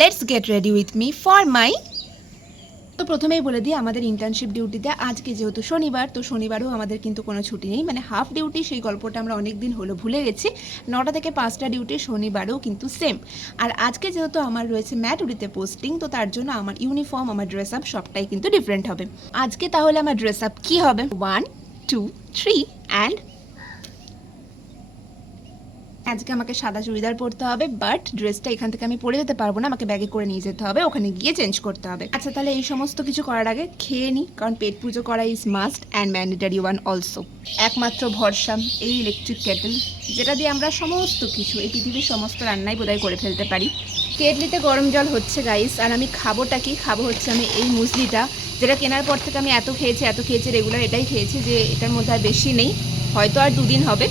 Let's get ready with me for my. তো প্রথমেই বলে দিই, আমাদের ইন্টার্নশিপ ডিউটিতে আজকে যেহেতু শনিবার, তো শনিবারও আমাদের কিন্তু কোনো ছুটি নেই, মানে হাফ ডিউটি। সেই গল্পটা আমরা অনেক দিন হলো ভুলে গেছি। 9টা থেকে 5টা ডিউটি শনিবারেও কিন্তু সেম। আর আজকে যেহেতু আমার রয়েছে ম্যাটুরিতে পোস্টিং, তো তার জন্য আমার ইউনিফর্ম, আমার ড্রেস আপ সবটাই কিন্তু ডিফারেন্ট হবে আজকে। তাহলে আমার ড্রেস আপ কী হবে? 1 2 3 অ্যান্ড আজকে আমাকে সাদা চুড়িদার পরতে হবে, বাট ড্রেসটা এখান থেকে আমি পরে যেতে পারবো না, আমাকে ব্যাগে করে নিয়ে যেতে হবে, ওখানে গিয়ে চেঞ্জ করতে হবে। আচ্ছা, তাহলে এই সমস্ত কিছু করার আগে খেয়ে নিই, কারণ পেট পুজো করা is must and mandatory one also. একমাত্র ভরসা এই ইলেকট্রিক কেটল, যেটা দিয়ে আমরা সমস্ত কিছু, এই পৃথিবীর সমস্ত রান্নাই বোধহয় করে ফেলতে পারি। কেটলিতে গরম জল হচ্ছে গাইস, আর আমি খাবোটা কি? খাবো হচ্ছে আমি এই মুসলিটা, যেটা কেনার পর থেকে আমি এত খেয়েছি রেগুলার এটাই খেয়েছি যে এটার মধ্যে আর বেশি নেই, হয়তো আর 2 দিন হবে,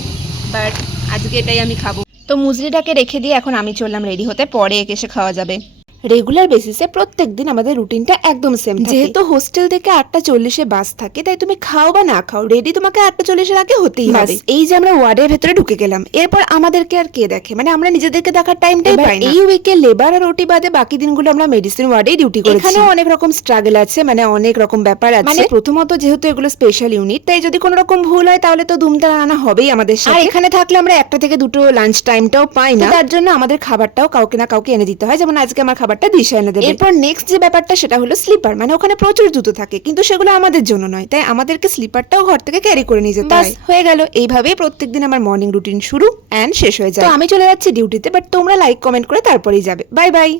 বাট আজকে এটাই আমি খাবো। তো মুসলিটাকে রেখে দিয়ে এখন আমি চললাম রেডি হতে, পরে এসে খাওয়া যাবে। রেগুলার বেসিসে প্রত্যেক দিন আমাদের রুটিনটা একদম সেম। যেহেতু হোস্টেল থেকে 8:40-এ বাস থাকে, তাই তুমি খাও বা না খাও, রেডি তোমাকে 8:40-এর আগে হতেই হবে। এই যে আমরা ওয়ার্ডের ভেতরে ঢুকে গেলাম, এরপর আমাদেরকে আর কে দেখে? মানে আমরা নিজেদেরকে দেখার টাইমটাই পাই না। এই উইকে লেবার আর ওটি বাদে বাকি দিনগুলো আমরা মেডিসিন ওয়ার্ডেই ডিউটি করি। এখানেও অনেক রকম স্ট্রাগল আছে, মানে অনেক রকম ব্যাপার আছে। মানে প্রথমত যেহেতু এগুলো স্পেশাল ইউনিট, তাই যদি কোনো রকম ভুল হয় তাহলে তো দুমদাম আনা হবেই আমাদের সাথে। আর এখানে থাকলে আমরা 1টা থেকে 2টো লাঞ্চ টাইমটাও পাই না, তার জন্য আমাদের খাবারটাও কাউকে না কাউকে এনে দিতে হয়। যেমন আজকে আমার খাবারটা দিশা এনে দেবে। এরপর নেক্সট যে ব্যাপারটা, সেটা হলো স্লিপার। মানে ওখানে প্রচুর জুতো থাকে, কিন্তু সেগুলো আমাদের জন্য নয়, তাই আমাদেরকে স্লিপারটাও ঘর থেকে ক্যারি করে নিয়ে যেতে হয়। হয়ে গেল। এইভাবেই প্রত্যেকদিন আমার মর্নিং রুটিন শুরু অ্যান্ড শেষ হয়ে যায়। তো আমি চলে যাচ্ছি ডিউটিতে, বাট তোমরা লাইক কমেন্ট করে তারপরেই যাবে। Bye bye.